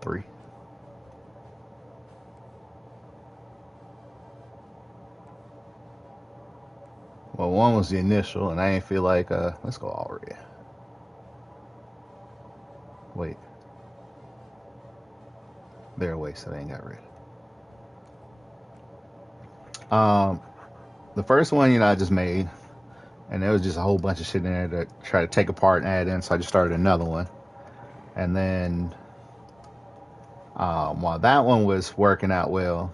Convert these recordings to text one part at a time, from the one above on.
3. Well, 1 was the initial, and I ain't feel like, let's go all red. Wait. They're away, so they ain't got red. The first one, I just made, and there was just a whole bunch of shit in there to try to take apart and add in, so I just started another one. And then, while that one was working out well,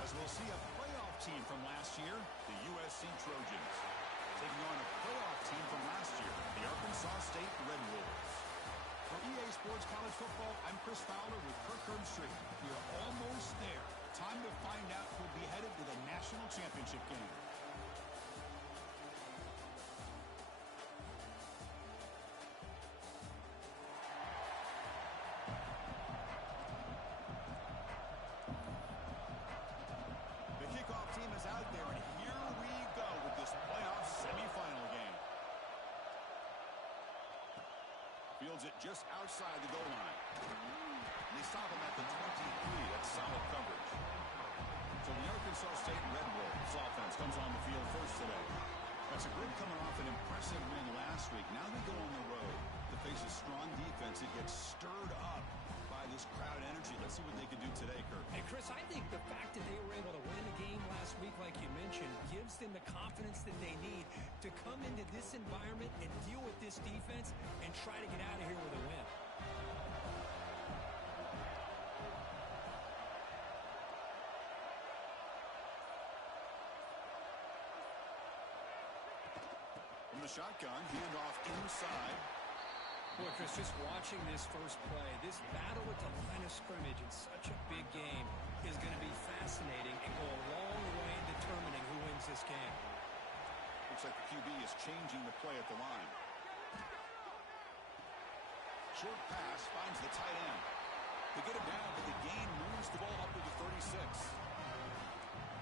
as we'll see a playoff team from last year, the USC Trojans, taking on a playoff team from last year, the Ark St Red Wolves. For EA Sports College Football, I'm Chris Fowler with Kirk Street. We are almost there. Time to find out who'll be headed to the national championship game. Out there, and here we go with this playoff semifinal game. Fields it just outside the goal line. And they stop him at the 23. That's solid coverage. So the Arkansas State Red Wolves offense comes on the field first today. That's a group coming off an impressive win last week. Now they go on the road to face a strong defense. It gets stirred up by this crowd energy. Let's see what they can do today, Kirk. Hey, Chris, I think the fact that they were able to win a game last week, like you mentioned, gives them the confidence that they need to come into this environment and deal with this defense and try to get out of here with a win. From the shotgun, handoff inside. Boy, Chris, just watching this first play, this battle at the line of scrimmage in such a big game is going to be fascinating and go a long way in determining who wins this game. Looks like the QB is changing the play at the line. Short pass finds the tight end. They get it down, but the gain moves the ball up to the 36.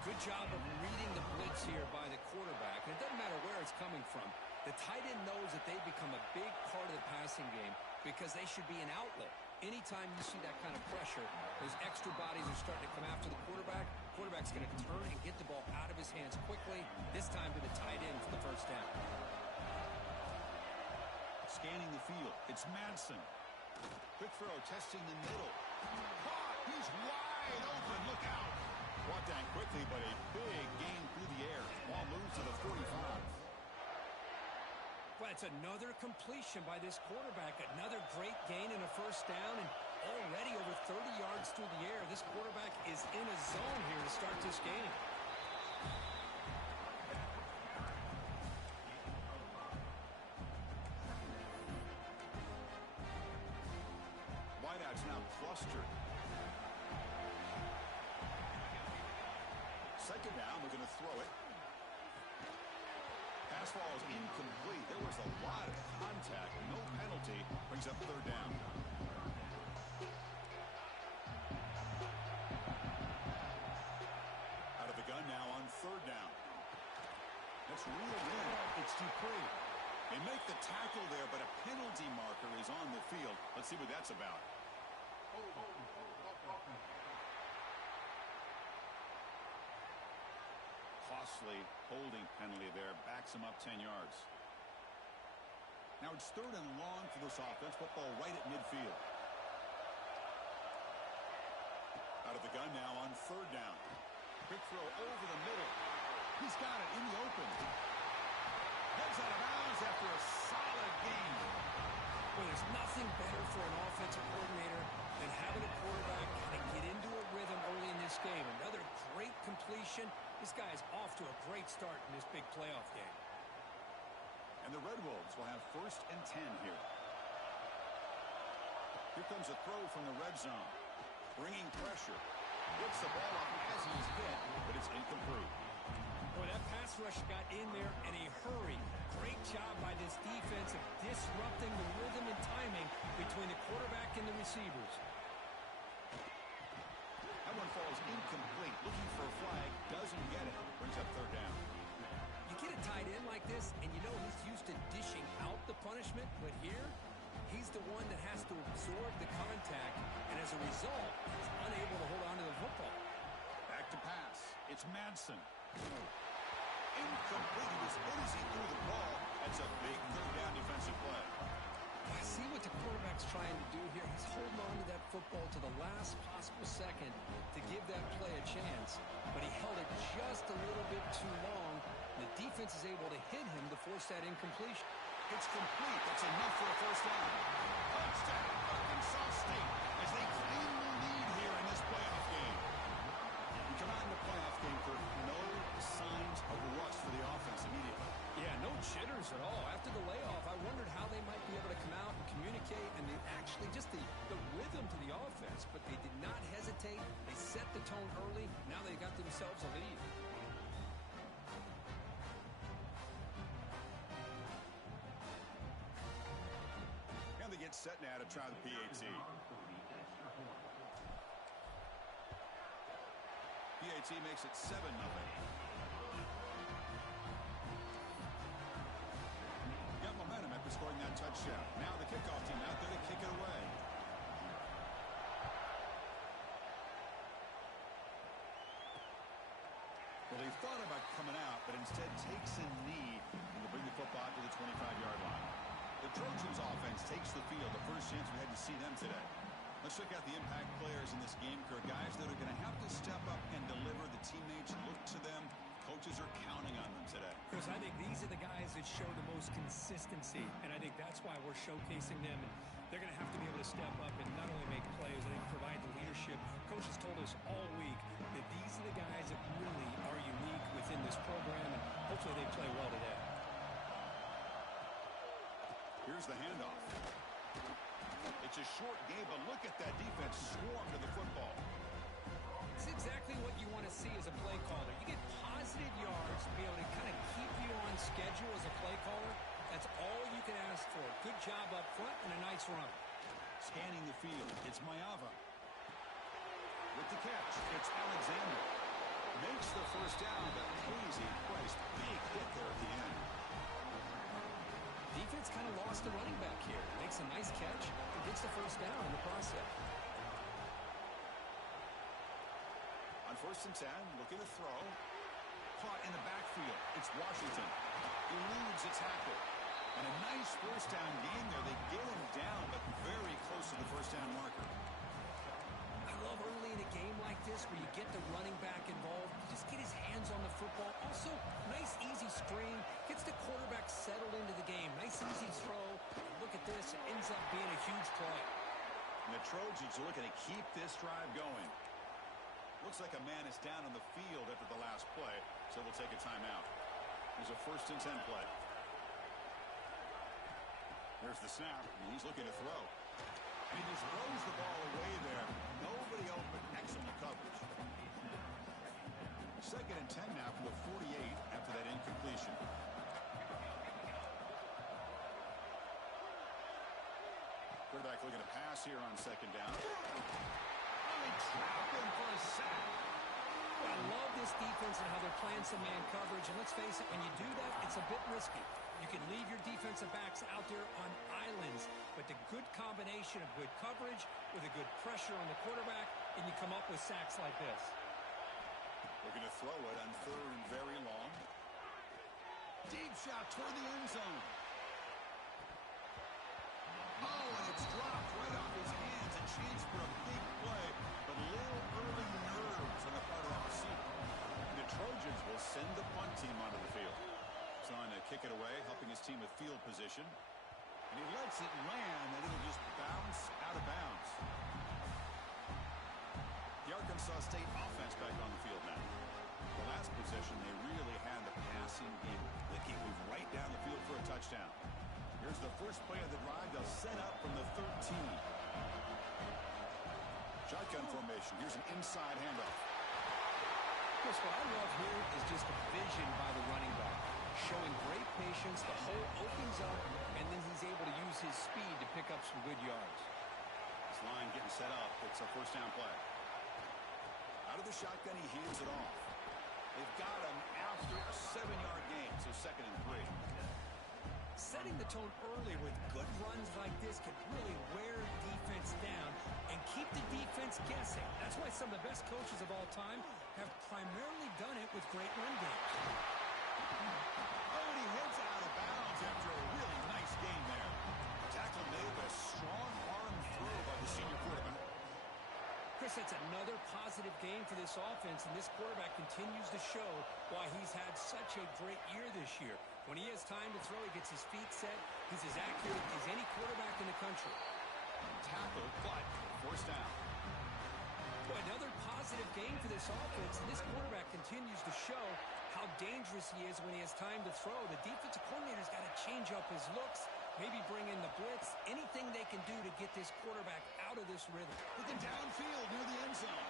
Good job of reading the blitz here by the quarterback. And it doesn't matter where it's coming from. The tight end knows that they become a big part of the passing game because they should be an outlet. Anytime you see that kind of pressure, those extra bodies are starting to come after the quarterback. Quarterback's going to turn and get the ball out of his hands quickly, this time to the tight end for the first down. Scanning the field, it's Madsen. Quick throw, testing the middle. Caught! He's wide open, look out! Brought down quickly, but a big gain through the air. Ball moves to the 45. Well, it's another completion by this quarterback. Another great gain and a first down, and already over 30 yards through the air. This quarterback is in a zone here to start this game. Wideout's now clustered. Second down, they're going to throw it. Pass ball is incomplete. There was a lot of contact. No penalty. Brings up third down. Out of the gun now on third down. That's reeled in. It's Dupree. They make the tackle there, but a penalty marker is on the field. Let's see what that's about. Costly holding penalty there. Backs him up 10 yards. Now it's third and long for this offense. Football right at midfield. Out of the gun now on third down. Quick throw over the middle. He's got it in the open. Heads out of bounds after a solid game. Well, there's nothing better for an offensive coordinator than having a quarterback kind of get into a rhythm early in this game. Another great completion. This guy is off to a great start in this big playoff game. And the Red Wolves will have first and 10 here. Here comes a throw from the red zone. Bringing pressure. Gets the ball up as he's hit, but it's incomplete. Boy, that pass rush got in there in a hurry. Great job by this defense of disrupting the rhythm and timing between the quarterback and the receivers. That one falls incomplete. Looking for a flag. Doesn't get it. Brings up third down. You get a tight end like this, and you know he's used to dishing out the punishment, but here, he's the one that has to absorb the contact, and as a result, he's unable to hold on to the football. Back to pass. It's Madsen. Incomplete. He was hit as he threw the ball. That's a big third down defensive play. I see what the quarterback's trying to do here. He's holding on to that football to the last possible second to give that play a chance, but he held it just a little bit too long. The defense is able to hit him to force that incompletion. It's complete. That's enough for a first down. Touchdown, Arkansas State, as they claim the lead here in this playoff game. We come out in the playoff game for no signs of rust for the offense immediately. Yeah, no jitters at all. After the layoff, I wondered how they might be able to come out and communicate, and actually just the rhythm to the offense, but they did not hesitate. They set the tone early. Now they got themselves a lead. And they get set now to try the PAT. PAT makes it 7-0. Got momentum after scoring that touchdown. Now the kickoff team out there to kick it away. Well, he thought about coming out, but instead takes a knee and will bring the football to the 25-yard line. The Trojans offense takes the field. The first chance we had to see them today. Let's check out the impact players in this game, Kurt. Guys that are going to have to step up and deliver. The teammates look to them. Coaches are counting on them today. Chris, I think these are the guys that show the most consistency, and I think that's why we're showcasing them. And they're going to have to be able to step up and not only make plays, I think provide the leadership. Coaches told us all week that these are the guys that really are unique within this program, and hopefully they play well today. Here's the handoff. It's a short game, but look at that defense swarm to the football. It's exactly what you want to see as a play caller. You get positive yards to be able to kind of keep you on schedule as a play caller. That's all you can ask for. Good job up front and a nice run. Scanning the field, it's Mayava. With the catch, it's Alexander. Makes the first down, but pays a price. Big hit there at the end. Defense kind of lost the running back here. Makes a nice catch and gets the first down in the process. On 1st and 10, looking to throw. Caught in the backfield. It's Washington. Eludes a tackle. And a nice first down gain there. They get him down, but very close to the first down marker. I love early in a game like this where you get the running back involved. You just get his hands on the football. Also, nice easy screen. Gets the quarterback settled into the game. Nice easy throw. Look at this. It ends up being a huge play. And the Trojans are looking to keep this drive going. Looks like a man is down on the field after the last play, so they'll take a timeout. There's a 1st and 10 play. There's the snap, and he's looking to throw. And he just throws the ball away there. Nobody open. Excellent coverage. 2nd and 10 now from the 48 after that incompletion. Quarterback looking to pass here on 2nd down. They trap him for a sack. Well, I love this defense and how they're playing some man coverage. And let's face it, when you do that, it's a bit risky. You can leave your defensive backs out there on islands, but the good combination of good coverage with a good pressure on the quarterback, and you come up with sacks like this. Looking to throw it on 3rd and very long. Deep shot toward the end zone. Oh, and it's dropped right off his hands. A chance for a big play, but a little early nerves on the part of that receiver. The Trojans will send the punt team onto the field. Trying to kick it away, helping his team with field position. And he lets it land, and it'll just bounce out of bounds. The Arkansas State offense back on the field now. The last possession, they really had the passing game. They can move right down the field for a touchdown. Here's the first play of the drive. They'll set up from the 13. formation. Here's an inside handoff. Chris, what I love here is just a vision by the running back. Showing great patience, the hole opens up, and then he's able to use his speed to pick up some good yards. This line getting set up. It's a first down play. Out of the shotgun, he hands it off. They've got him after a 7-yard gain, so 2nd and 3. Setting the tone early with good runs like this can really wear defense down and keep the defense guessing. That's why some of the best coaches of all time have primarily done it with great run games. Oh, and he heads out of bounds after a really nice game there. Tackle made by a strong arm throw by the senior quarterback. Chris, that's another positive game for this offense, and this quarterback continues to show why he's had such a great year this year. When he has time to throw, he gets his feet set. He's as accurate as any quarterback in the country. Tackle, but first down. Boy, another positive game for this offense, and this quarterback continues to show how dangerous he is when he has time to throw. The defensive coordinator's got to change up his looks, maybe bring in the blitz, anything they can do to get this quarterback out of this rhythm. Looking downfield near the end zone.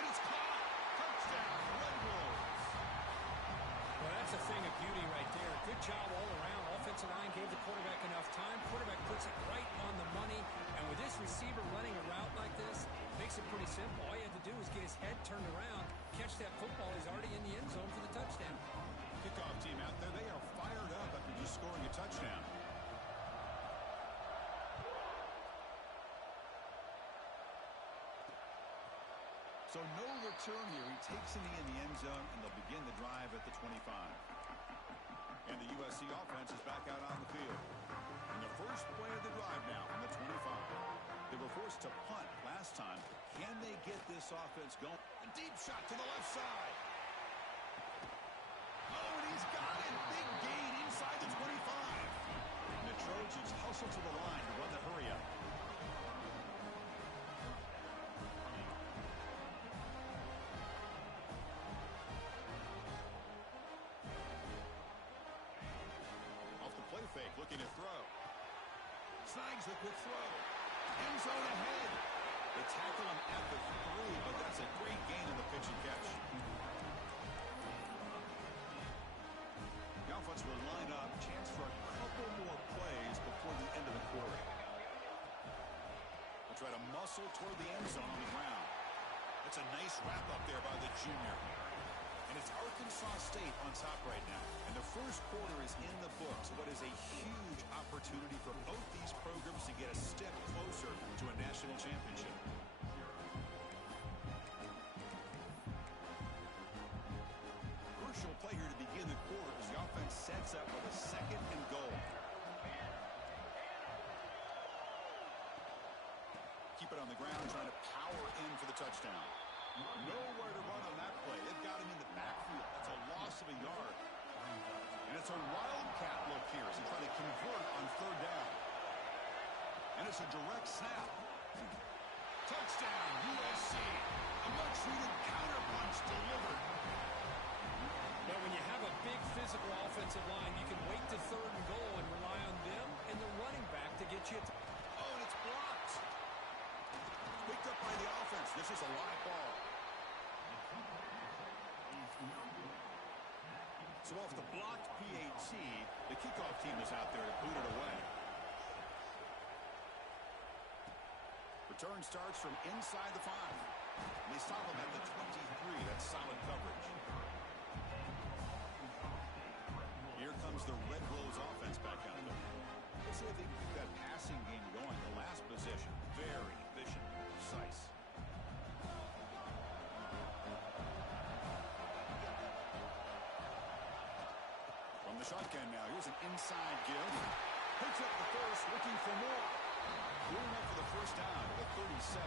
And it's caught. Touchdown, Red Wolves. Well, that's a thing of beauty right there. Good job all around. Offensive line gave the quarterback enough time. Quarterback puts it right on the money. And with this receiver running a route like this, makes it pretty simple. All you have to do is get his head turned around, catch that football. He's already in the end zone for the touchdown. Kickoff team out there. They are fired up after just scoring a touchdown. So no return here. He takes it in the end zone, and they'll begin the drive at the 25. And the USC offense is back out on the field. In the first play of the drive now from the 25. They were forced to punt last time. Can they get this offense going? A deep shot to the left side. Oh, and he's got it. Big gain inside the 25. And the Trojans hustle to the line to run the hurry up. Fake, looking to throw. Snags the quick throw. End zone ahead. They tackle him at the 3, but that's a great gain in the pitch and catch. The offense will line up. Chance for a couple more plays before the end of the quarter. They'll try to muscle toward the end zone on the ground. That's a nice wrap up there by the junior. And it's Arkansas State on top right now. And the first quarter is in the books. What is a huge opportunity for both these programs to get a step closer to a national championship. Crucial play here to begin the quarter as the offense sets up with a 2nd and goal. Keep it on the ground, trying to power in for the touchdown. Nowhere to run on that play. They've got him in the backfield. That's a loss of a yard. And it's a wildcat look here as they try to convert on 3rd down. And it's a direct snap. Touchdown, USC. A much-needed counterpunch delivered. But when you have a big physical offensive line, you can wait to 3rd and goal and rely on them and the running back to get you. Oh, and it's blocked. Picked up by the offense. This is a live ball. So off the blocked PAT, the kickoff team is out there to boot it away. Return starts from inside the 5. And they stop him at the 23. That's solid coverage. Here comes the Red Wolves offense back out there. Let's see if they can keep that passing game going. The last possession, very efficient, precise. From the shotgun now, here's an inside give. Picks up the first, looking for more. Going up for the first down at the 37.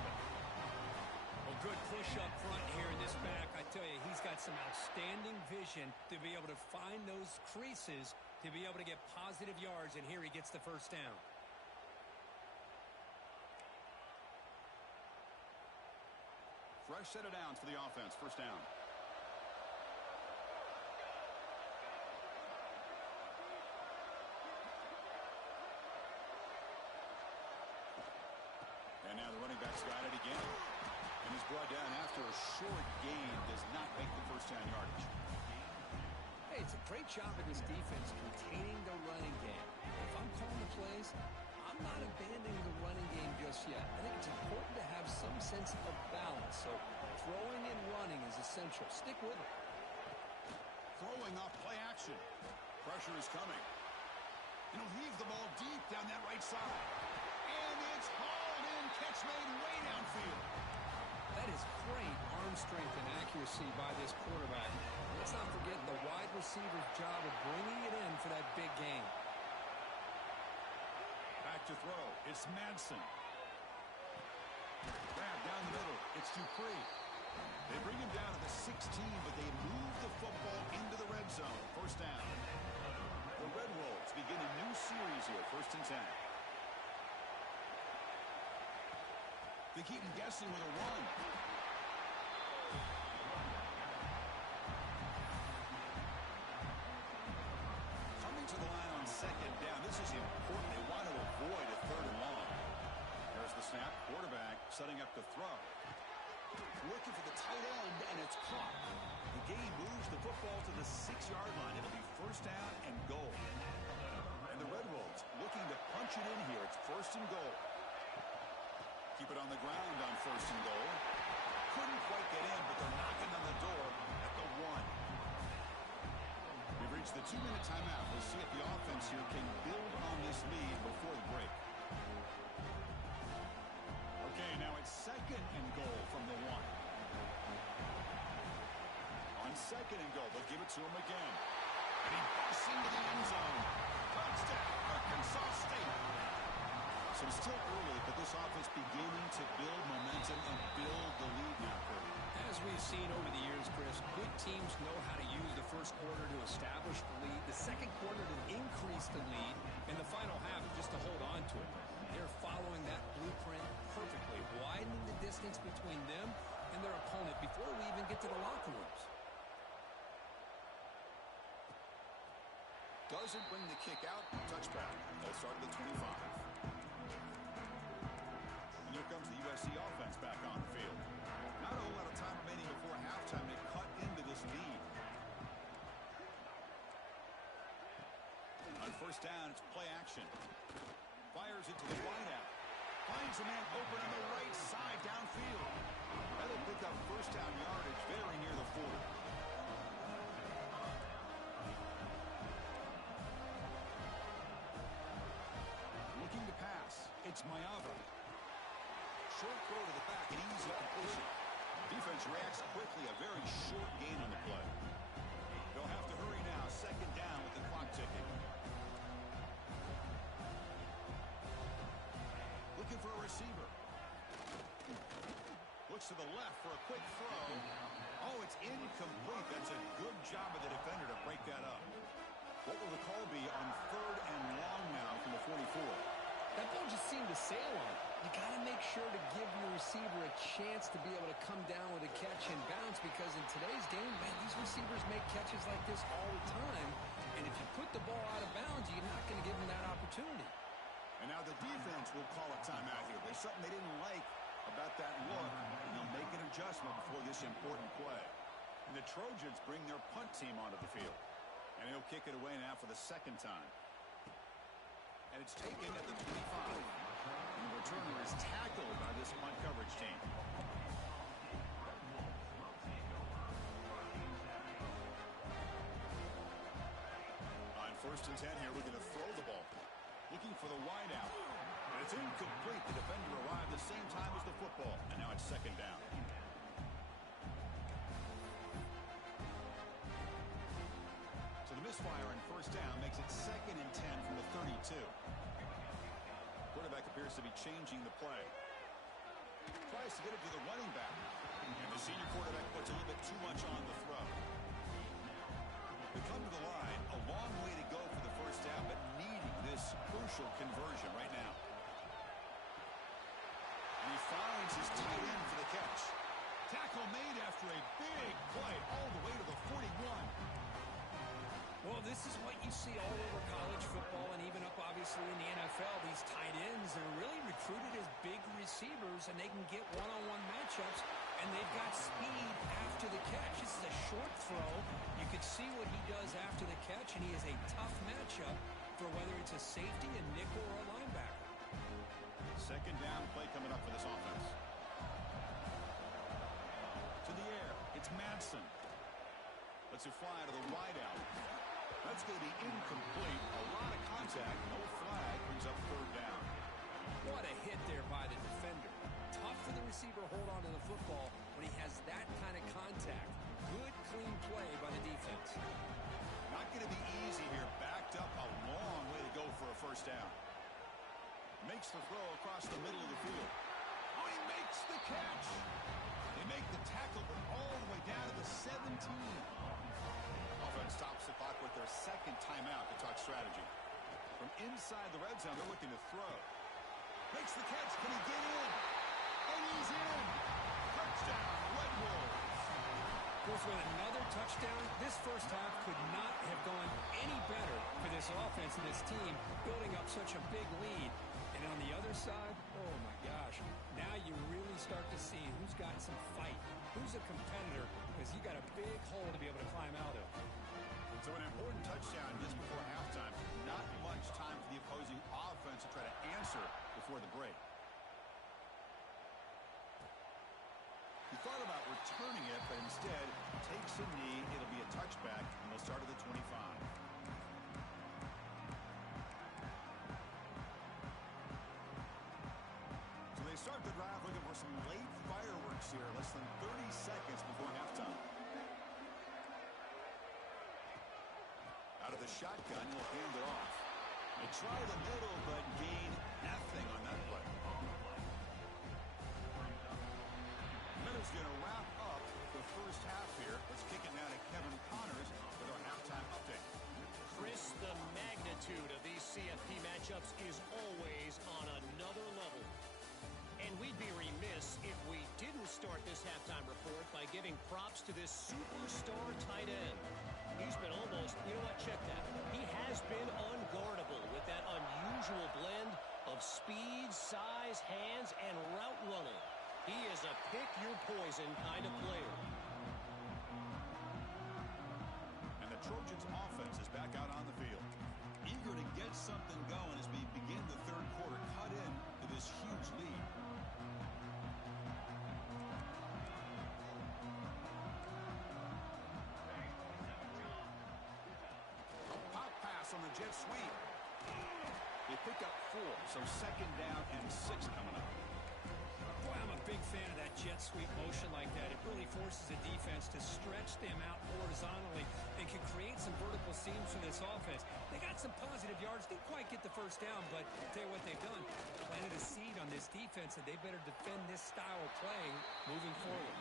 Well, good push up front here in this back. I tell you, he's got some outstanding vision to be able to find those creases, to be able to get positive yards, and here he gets the first down. Fresh set of downs for the offense. First down. And now the running back's got it again. And he's brought down after a short gain. Does not make the first down yardage. Hey, it's a great job of this defense containing the running game. If I'm calling the plays, I'm not abandoning the running game just yet. I think it's important to have some sense of balance. So throwing and running is essential. Stick with it. Throwing off play action. Pressure is coming. And he'll heave the ball deep down that right side. And it's hauled in. Catch made way downfield. That is great arm strength and accuracy by this quarterback. Let's not forget the wide receiver's job of bringing it in for that big gain. Back to throw. It's Madsen. Grab down the middle. It's Dupree. They bring him down to the 16, but they move the football into the red zone. First down. The Red Wolves begin a new series here. 1st and 10. They keep him guessing with a run. Coming to the line on 2nd down. This is important. They want to avoid a 3rd and long. There's the snap. Quarterback setting up the throw. Looking for the tight end, and it's caught. The game moves the football to the 6-yard line. It'll be 1st down and goal. And the Red Wolves looking to punch it in here. It's 1st and goal. Keep it on the ground on 1st and goal. Couldn't quite get in, but they're knocking on the door at the 1. We've reached the 2-minute timeout. We'll see if the offense here can build on this lead before the break. Okay, now it's 2nd and goal from the 1. On 2nd and goal, they'll give it to him again. And he busts into the end zone. Touchdown, Arkansas State. So it's still early, but this offense beginning to build momentum and build the lead now, Kirby. As we've seen over the years, Chris, good teams know how to use the first quarter to establish the lead, the second quarter to increase the lead, and the final half just to hold on to it. They're following that blueprint perfectly, widening the distance between them and their opponent before we even get to the locker rooms. Doesn't bring the kick out. Touchback. They'll start at the 25. And here comes the USC offense back on the field. Not a whole lot of time remaining before halftime to cut into this lead. On 1st down, it's play action. Fires it to the wideout. Finds a man open on the right side downfield. That'll pick up 1st down yardage very near the 40. Looking to pass. It's Mayava. Short throw to the back, an easy completion. Defense reacts quickly, a very short gain on the play. They'll have to hurry now, 2nd down with the clock ticking. Looking for a receiver. Looks to the left for a quick throw. Oh, it's incomplete. That's a good job of the defender to break that up. What will the call be on 3rd and long now from the 44? That ball just seemed to sail on. You got to make sure to give your receiver a chance to be able to come down with a catch and bounce, because in today's game, man, these receivers make catches like this all the time. And if you put the ball out of bounds, you're not going to give them that opportunity. And now the defense will call a timeout here. There's something they didn't like about that look, and they'll make an adjustment before this important play. And the Trojans bring their punt team onto the field. And he'll kick it away now for the 2nd time. And it's taken at the 25. And the returner is tackled by this punt coverage team. On 1st and 10 here, we're going to throw the ball. Looking for the wideout. And it's incomplete. The defender arrived the same time as the football. And now it's 2nd down. So the misfire on 1st down makes it 2nd and 10 from the 32. Quarterback appears to be changing the play. Tries to get it to the running back. And the senior quarterback puts a little bit too much on the throw. They come to the line. A long way to go for the 1st down, but needing this crucial conversion right now. And he finds his tight end for the catch. Tackle made after a big play all the way to the 41. Well, this is what you see all over college football and even up, obviously, in the NFL. These tight ends are really recruited as big receivers, and they can get one-on-one matchups, and they've got speed after the catch. This is a short throw. You can see what he does after the catch, and he is a tough matchup for whether it's a safety, a nickel, or a linebacker. Second down play coming up for this offense. To the air, it's Madsen. Lets it fly to the wideout. That's going to be incomplete. A lot of contact, no flag, brings up third down. What a hit there by the defender. Tough for the receiver to hold on to the football when he has that kind of contact. Good, clean play by the defense. Not going to be easy here. Backed up a long way to go for a first down. Makes the throw across the middle of the field. Oh, he makes the catch. They make the tackle, but all the way down to the 17. Offense stops the clock with their second timeout to talk strategy. From inside the red zone, they're looking to throw. Makes the catch. Can he get in? And he's in. Touchdown, Red Wolves. Goes with another touchdown. This first half could not have gone any better for this offense and this team, building up such a big lead. And on the other side, oh my gosh, now you really start to see who's got some fight, who's a competitor, because you got a big hole to be able to climb out of. So an important touchdown just before halftime. Not much time for the opposing offense to try to answer before the break. He thought about returning it, but instead takes a knee. It'll be a touchback, and they'll start at the 25. So they start the drive looking for some late fireworks here, less than 30 seconds before halftime. Out of the shotgun, he'll hand it off. They try the middle, but gain nothing on that play. Miller's going to wrap up the first half here. Let's kick it now to Kevin Connors with our halftime update. Chris, the magnitude of these CFP matchups is always on another level. And we'd be remiss if we didn't start this halftime report by giving props to this superstar tight end. He's been almost, you know what, check that. He has been unguardable with that unusual blend of speed, size, hands, and route running. He is a pick-your-poison kind of player. And the Trojans' offense is back out on the field. Eager to get something going as we begin the third quarter, cut in to this huge lead. A pop pass on the jet sweep. They pick up 4, so second down and 6 coming up. Boy, I'm a big fan of that jet sweep motion like that. It really forces the defense to stretch them out horizontally and can create some vertical seams for this offense. They got some positive yards. Didn't quite get the first down, but I'll tell you what they've done. Planted a seed on this defense, and they better defend this style of play moving forward.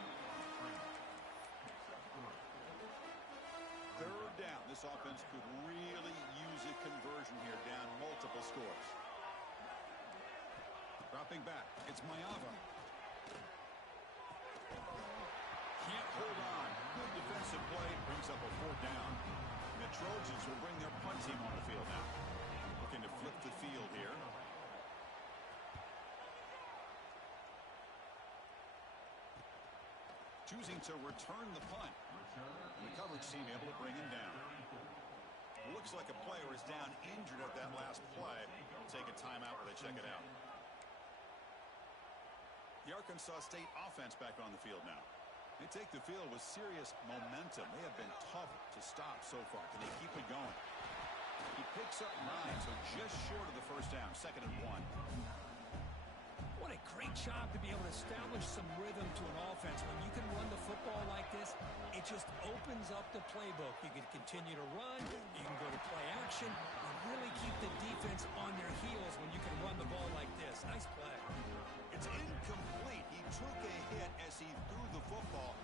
Third down. This offense could really use a conversion here, down multiple scores. Dropping back, it's Mayava. Can't hold on. Good defensive play, brings up a 4th down. And the Trojans will bring their punt team on the field now. Looking to flip the field here. Choosing to return the punt. And the coverage team able to bring him down. Looks like a player is down injured at that last play. They'll take a timeout where they check it out. The Arkansas State offense back on the field now. They take the field with serious momentum. They have been tough to stop so far. Can they keep it going? He picks up 9, so just short of the first down. 2nd and 1. What a great job to be able to establish some rhythm to an offense. When you can run the football like this, it just opens up the playbook. You can continue to run, you can go to play action, and really keep the defense on their heels when you can run the ball like this. Nice play. It's incomplete. He took a hit as he threw the football.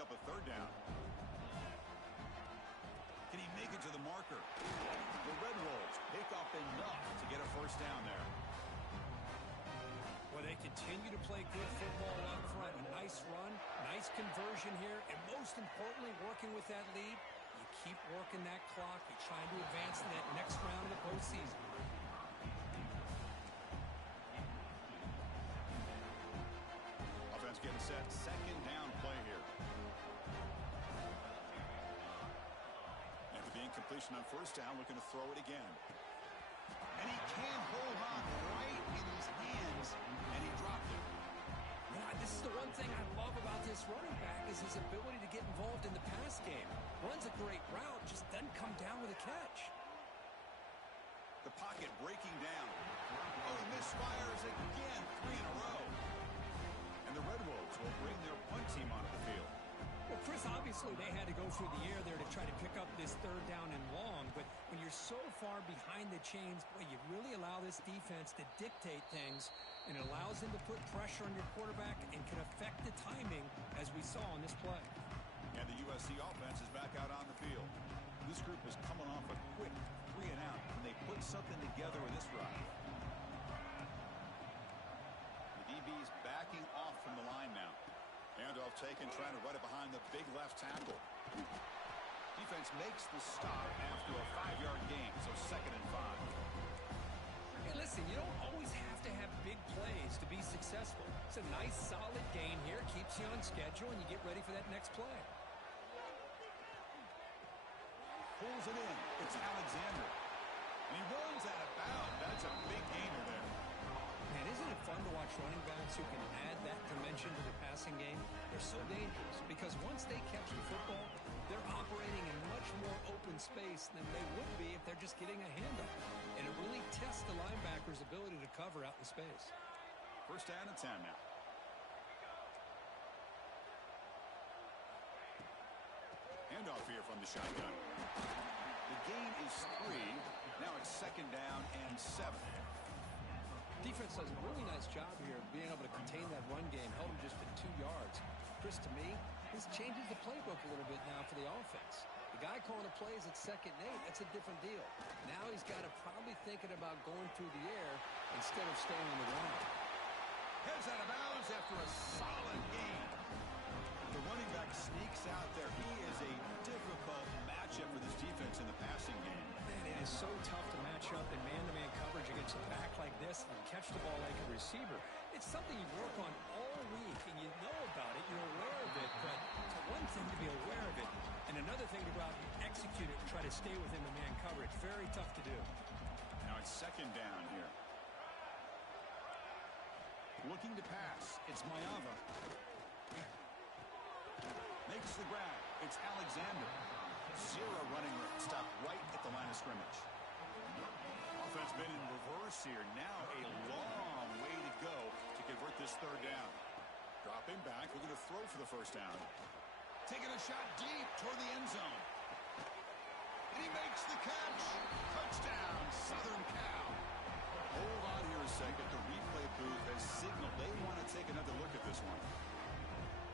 up a third down. Can he make it to the marker? The Red Wolves pick up enough to get a first down there. Well, they continue to play good football up front. A nice run, nice conversion here, and most importantly, working with that lead, you keep working that clock. You're trying to advance to that next round of the postseason. Offense getting set. Second down play here. After the incompletion on first down, looking to throw it again. And he can't hold on right in his hands, and he dropped it. Yeah, this is the one thing I love about this running back is his ability to get involved in the pass game. Runs a great route, just doesn't come down with a catch. The pocket breaking down. Oh, he misfires again, 3 in a row. And the Red Wolves will bring their punt team onto the field. Well, Chris, obviously they had to go through the air there to try to pick up this third down and long, but when you're so far behind the chains, boy, you really allow this defense to dictate things, and it allows them to put pressure on your quarterback and can affect the timing, as we saw on this play. And the USC offense is back out on the field. This group is coming off a quick 3 and out, and they put something together in this drive. The DB's backing off from the line now. Handoff taken, trying to run it behind the big left tackle. Defense makes the stop after a 5-yard gain, so 2nd and 5. Hey, listen, you don't always have to have big plays to be successful. It's a nice, solid gain here, keeps you on schedule, and you get ready for that next play. Pulls it in. It's Alexander. And he runs out of bounds. That's a big gainer there. Man, isn't it fun to watch running backs who can add that dimension to the passing game? They're so dangerous because once they catch the football, they're operating in much more open space than they would be if they're just getting a handoff. And it really tests the linebacker's ability to cover out in space. First down and 10 now. Handoff here from the shotgun. The gain is 3. Now it's 2nd down and 7. Defense does a really nice job here of being able to contain that run game, held him just at 2 yards. Chris, to me, this changes the playbook a little bit now for the offense. The guy calling the plays at 2nd and 8, that's a different deal. Now he's got to probably thinking about going through the air instead of staying on the ground. Heads out of bounds after a solid gain. The running back sneaks out there. He is a difficult matchup for this defense in the passing game. Man, it is so tough to match up in man-to-man coverage against a back like this and catch the ball like a receiver. It's something you work on all week, and you know about it, you're aware of it, but it's one thing to be aware of it, and another thing to go out and execute it and try to stay within the man coverage. Very tough to do. Now it's 2nd down here. Looking to pass. It's Mayava. Makes the grab. It's Alexander. 0 running room. Stop right at the line of scrimmage. Offense been in reverse here. Now a long way to go to convert this 3rd down. Dropping back. Looking to throw for the first down. Taking a shot deep toward the end zone. And he makes the catch. Touchdown, Southern Cal. Hold on here a second. The replay booth has signaled they want to take another look at this one.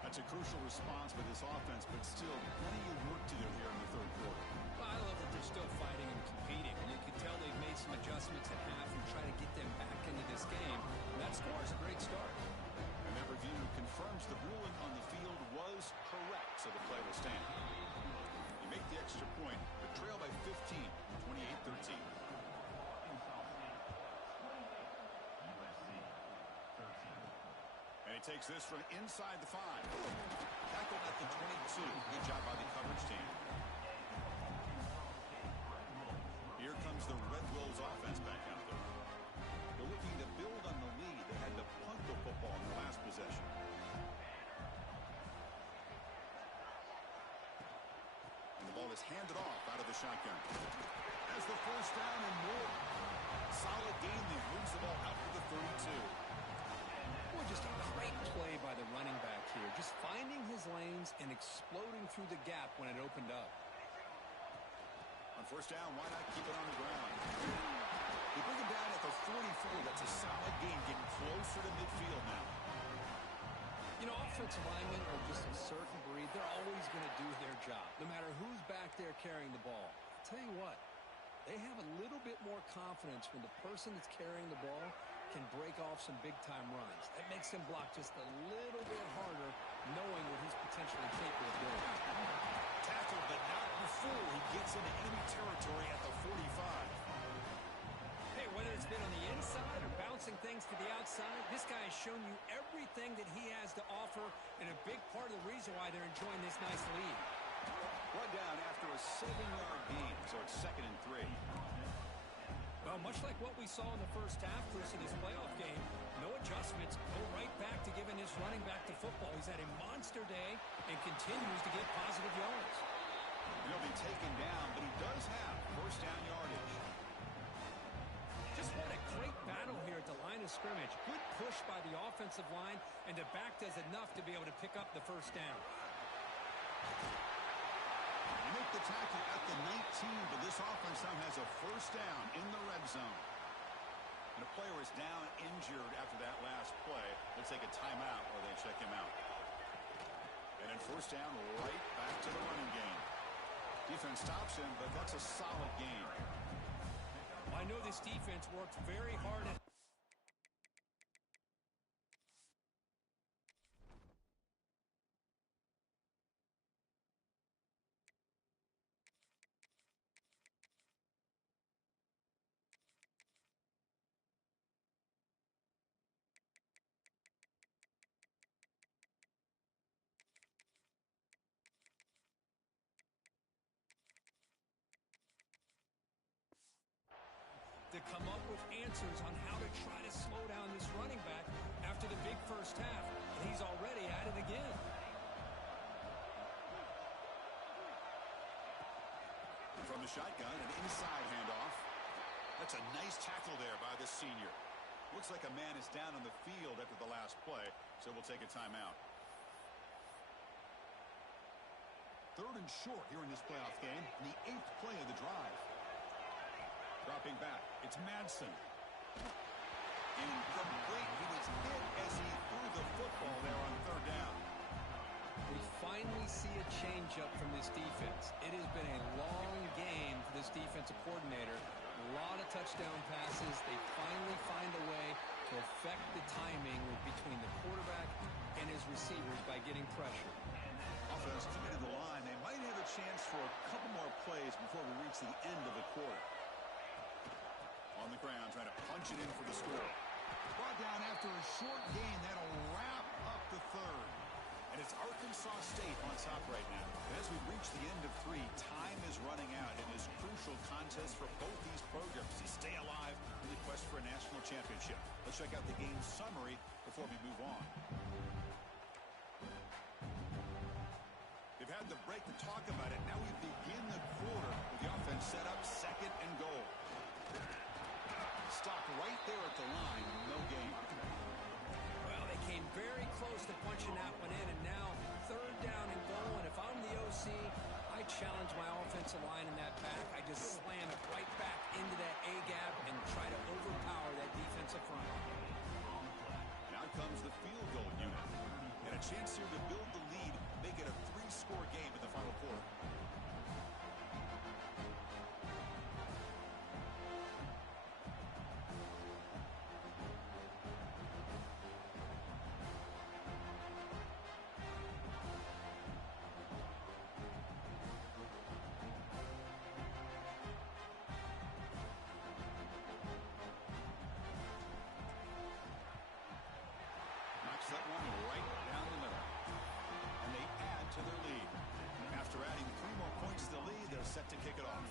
That's a crucial response for this offense, but still plenty of work to do here in the 3rd quarter. Well, I love that they're still fighting and competing. And you can tell they've made some adjustments at half and try to get them back into this game. And that score is a great start. And that review confirms the ruling on the field was correct, so the play will stand. You make the extra point, but trail by 15, 28-13. And he takes this from inside the 5. Tackled at the 22. Good job by the coverage team. Here comes the Red Wolves offense back out there. They're looking to build on the lead. They had to punt the football in the last possession. And the ball is handed off out of the shotgun. As the first down and more. Solid gain. They moves the ball out to the 32. Just a great play by the running back here. Just finding his lanes and exploding through the gap when it opened up. On first down, why not keep it on the ground? They bring him down at the 44. That's a solid gain, getting closer to midfield now. You know, offensive linemen are just a certain breed. They're always going to do their job, no matter who's back there carrying the ball. I'll tell you what, they have a little bit more confidence when the person that's carrying the ball can break off some big-time runs. That makes him block just a little bit harder, knowing what he's potentially capable of doing. Tackled, but not before he gets into enemy territory at the 45. Hey, whether it's been on the inside or bouncing things to the outside, this guy has shown you everything that he has to offer, and a big part of the reason why they're enjoying this nice lead. Run down after a 7-yard gain, so it's 2nd and 3. Well, much like what we saw in the first half, Chris, in this playoff game, no adjustments, go right back to giving his running back to football. He's had a monster day and continues to get positive yards. He'll be taken down, but he does have first down yardage. Just what a great battle here at the line of scrimmage. Good push by the offensive line, and the back does enough to be able to pick up the first down. They make the tackle at the 19, but this offense now has a first down in the red zone. And a player is down injured after that last play. They'll take a timeout or they check him out. And then first down right back to the running game. Defense stops him, but that's a solid game. I know this defense worked very hard at to come up with answers on how to try to slow down this running back after the big first half, and he's already at it again. From the shotgun, an inside handoff. That's a nice tackle there by the senior. Looks like a man is down on the field after the last play, so we'll take a timeout. 3rd and short here in this playoff game, and the 8th play of the drive. Dropping back, it's Madsen. Incomplete. He was hit as he threw the football there on 3rd down. We finally see a changeup from this defense. It has been a long game for this defensive coordinator. A lot of touchdown passes. They finally find a way to affect the timing between the quarterback and his receivers by getting pressure. Offense committed the line. They might have a chance for a couple more plays before we reach the end of the quarter. On the ground, trying to punch it in for the score. Brought down after a short gain. That'll wrap up the 3rd. And it's Arkansas State on top right now. And as we reach the end of 3, time is running out in this crucial contest for both these programs to stay alive in the quest for a national championship. Let's check out the game summary before we move on. They've had the break to talk about it. Now we begin the quarter with the offense set up 2nd and goal. Stopped right there at the line. No gain. Well, they came very close to punching that one in, and now 3rd down and goal. And if I'm the OC, I challenge my offensive line in that back. I just slam it right back into that A-gap and try to overpower that defensive front. Now comes the field goal unit. And a chance here to build the lead, make it a 3-score game in the final quarter. That one right down the middle. And they add to their lead. After adding 3 more points to the lead, they're set to kick it off.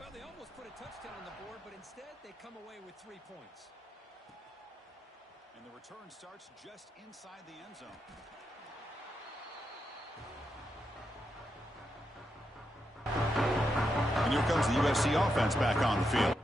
Well, they almost put a touchdown on the board, but instead they come away with 3 points. And the return starts just inside the end zone. And here comes the USC offense back on the field.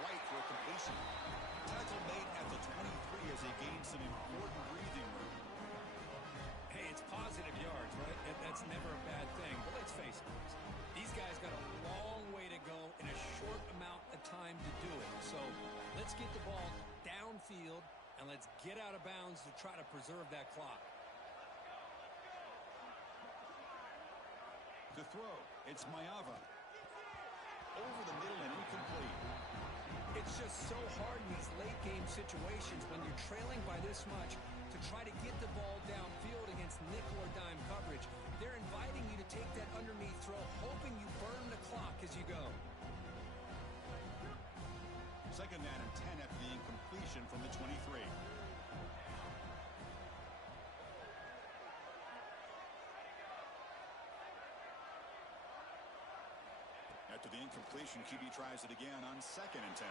Right for a completion. let's get the ball downfield, and let's get out of bounds to try to preserve that clock. To throw, it's Mayava. Over the middle and incomplete. It's just so hard in these late-game situations when you're trailing by this much to try to get the ball downfield against nickel or dime coverage. They're inviting you to take that underneath throw, hoping you burn the clock as you go. Second down and 10 after the incompletion from the 23. After the incompletion, QB tries it again on second and 10.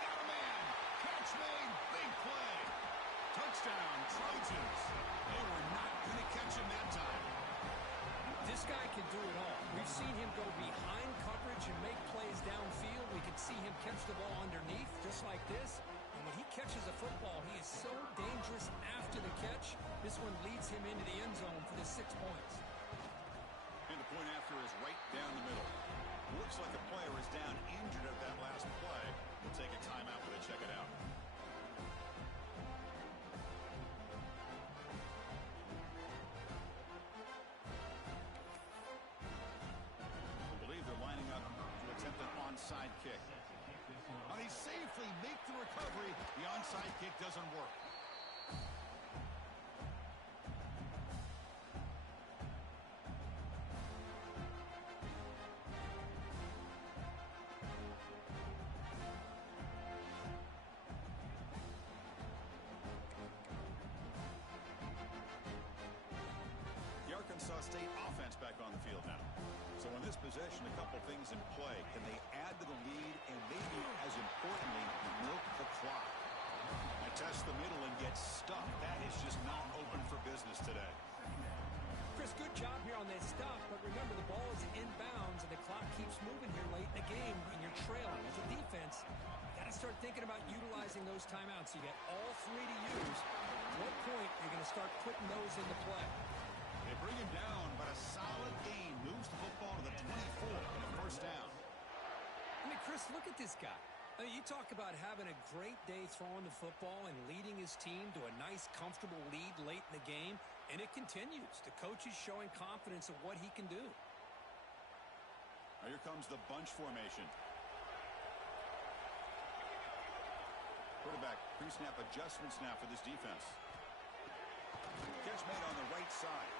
Got a man! Catch made! Big play! Touchdown, Trojans! They were not going to catch him that time. This guy can do it all. We've seen him go behind coverage and make plays downfield. We can see him catch the ball underneath, just like this. And when he catches a football, he is so dangerous after the catch. This one leads him into the end zone for the 6 points. And the point after is right down the middle. Looks like a player is down injured at that last play. We'll take a timeout when they check it out. I believe they're lining up to attempt an onside kick. And he safely makes the recovery. The onside kick doesn't work. Arkansas State offense back on the field now. So in this possession, a couple things in play. Can they add to the lead and maybe, as importantly, milk the clock? They test the middle and get stuck. That is just not open for business today. Chris, good job here on that stop, but remember the ball is inbounds and the clock keeps moving here late in the game and you're trailing. As a defense, you got to start thinking about utilizing those timeouts. You got all three to use. At what point you're going to start putting those into play? They bring him down, but a solid gain moves the football to the 24 and a first down. I mean, Chris, look at this guy. I mean, you talk about having a great day throwing the football and leading his team to a nice, comfortable lead late in the game, and it continues. The coach is showing confidence of what he can do. Now here comes the bunch formation. Quarterback pre-snap adjustments now for this defense. Catch made on the right side.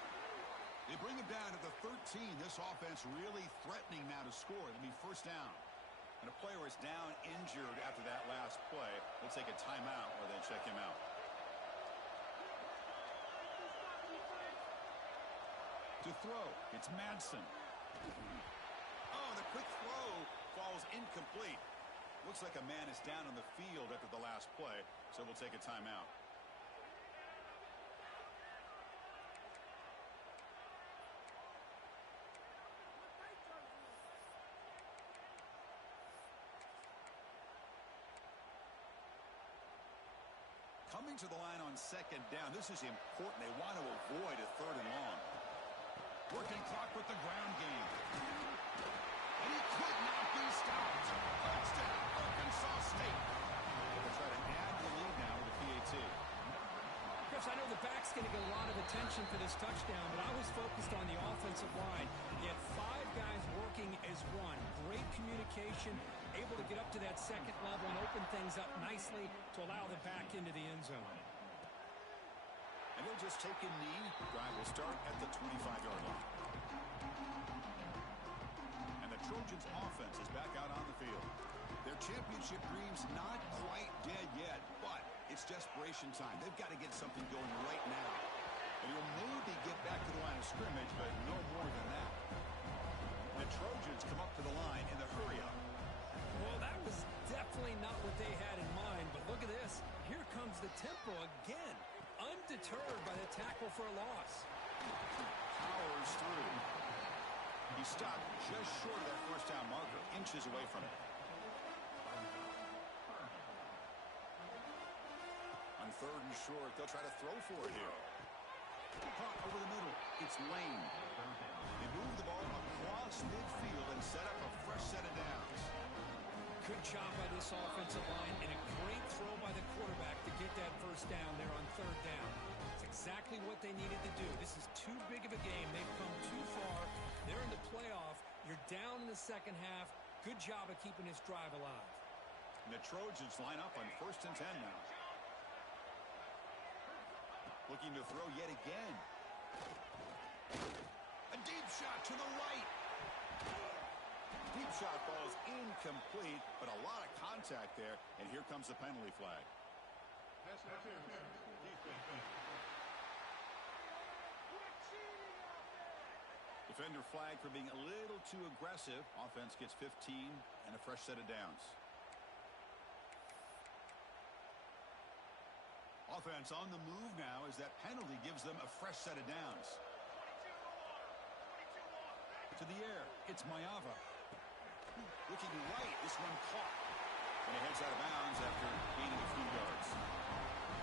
They bring him down to the 13. This offense really threatening now to score. It'll be first down. And a player is down injured after that last play. We'll take a timeout or they check him out. To throw, it's Madsen. Oh, the quick throw falls incomplete. Looks like a man is down on the field after the last play, so we'll take a timeout. Coming to the line on second down. This is important. They want to avoid a third and long. Working clock with the ground game. And he could not be stopped. Touchdown, Arkansas State. They'll try to add the lead now with the PAT. Chris, I know the back's going to get a lot of attention for this touchdown, but I was focused on the offensive line. You had five guys working as one. Great communication, able to get up to that second level and open things up nicely to allow the back into the end zone. And they'll just take a knee. Drive will start at the 25-yard line. And the Trojans' offense is back out on the field. Their championship dreams not quite dead yet, but it's desperation time. They've got to get something going right now. And you'll maybe get back to the line of scrimmage, but no more than that. The Trojans come up to the line in the hurry-up. Well, that was definitely not what they had in mind, but look at this. Here comes the tempo again, undeterred by the tackle for a loss. Powers through. He stopped just short of that first down marker, inches away from it. On third and short, they'll try to throw for it here. Caught over the middle. It's Lane. They move the ball across midfield and set up a fresh set of downs. Good job by this offensive line and a great throw by the quarterback to get that first down there on third down. It's exactly what they needed to do. This is too big of a game. They've come too far. They're in the playoff. You're down in the second half. Good job of keeping this drive alive. And the Trojans line up on 1st and 10 now. Looking to throw yet again. A deep shot to the right. Deep shot ball is incomplete, but a lot of contact there, and here comes the penalty flag. Defender flag for being a little too aggressive. Offense gets 15 and a fresh set of downs. Offense on the move now as that penalty gives them a fresh set of downs. To the air, it's Mayava. Looking right, this one caught. And he heads out of bounds after gaining a few yards.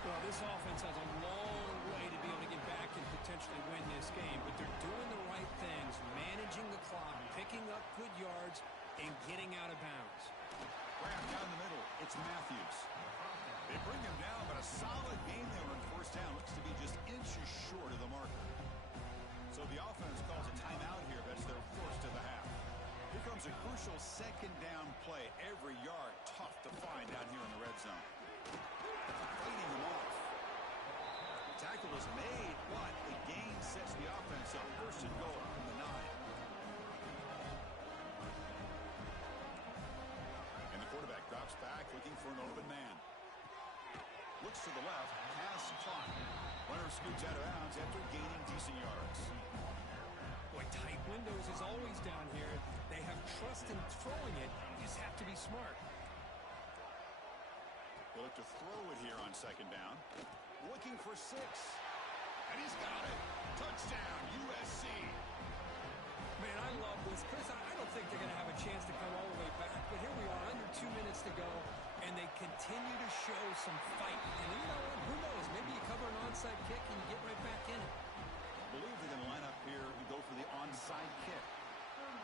Well, this offense has a long way to be able to get back and potentially win this game, but they're doing the right things, managing the clock, picking up good yards, and getting out of bounds. Grab down the middle, it's Matthews. They bring him down, but a solid game there on 1st down. Looks to be just inches short of the marker. So the offense calls a timeout here. That's their 1st of the half. Here comes a crucial 2nd down play. Every yard tough to find down here in the red zone. Fighting them off. The tackle is made, but the gain sets the offense up 1st and goal from the 9. And the quarterback drops back looking for an open man. Looks to the left, pass caught. Runner scoots out of bounds after gaining decent yards. Boy, tight windows is always down here. They have trust in throwing it. You just have to be smart. They look to throw it here on 2nd down. Looking for 6. And he's got it. Touchdown, USC. Man, I love this. Chris, I don't think they're going to have a chance to come all the way back, but here we are, under 2 minutes to go, and they continue to show some fight. And you know what? Who knows? Maybe you cover an onside kick and you get right back in it. I believe they're going to line up here and go for the onside kick.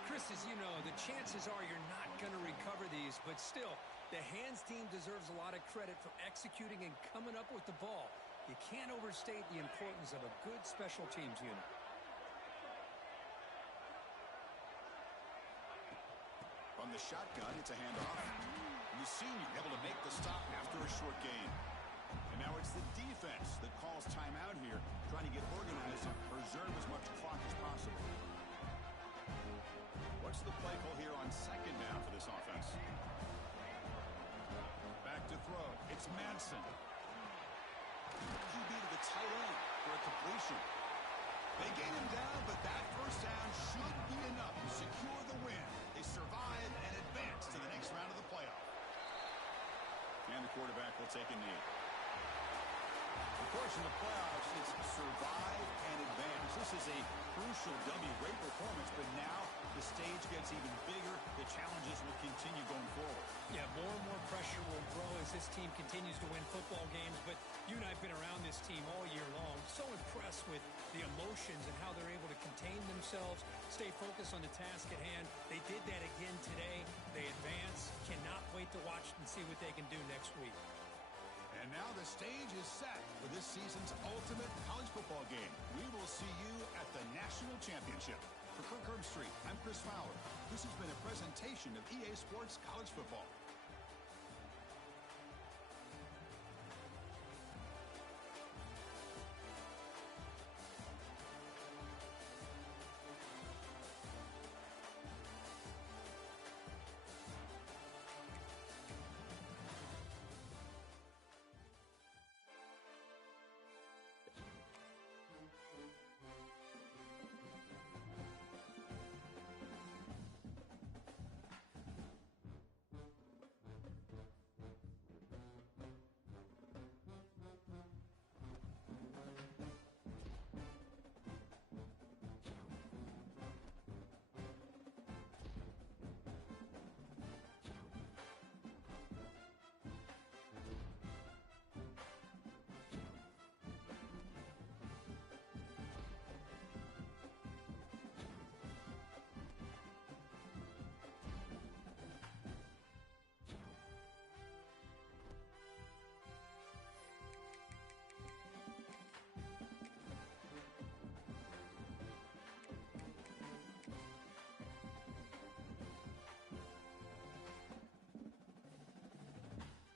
Chris, as you know, the chances are you're not going to recover these, but still, the hands team deserves a lot of credit for executing and coming up with the ball. You can't overstate the importance of a good special teams unit. From the shotgun, it's a handoff. And the senior able to make the stop after a short gain. And now it's the defense that calls timeout here, trying to get organized and preserve as much clock as possible. What's the play call here on 2nd down for this offense? Back to throw. It's Manson. QB to the tight end for a completion. They gain him down, but that 1st down should be enough to secure the win. They survive and advance to the next round of the playoff. And the quarterback will take a knee. Of course, in the playoffs, it's survive and advance. This is a crucial W. Great performance, but now the stage gets even bigger. The challenges will continue going forward. Yeah, more and more pressure will grow as this team continues to win football games, but you and I have been around this team all year long. So impressed with the emotions and how they're able to contain themselves, stay focused on the task at hand. They did that again today. They advance. Cannot wait to watch and see what they can do next week. And now the stage is set for this season's ultimate college football game. We will see you at the National Championship. For Kirk Herbstreit, I'm Chris Fowler. This has been a presentation of EA Sports College Football.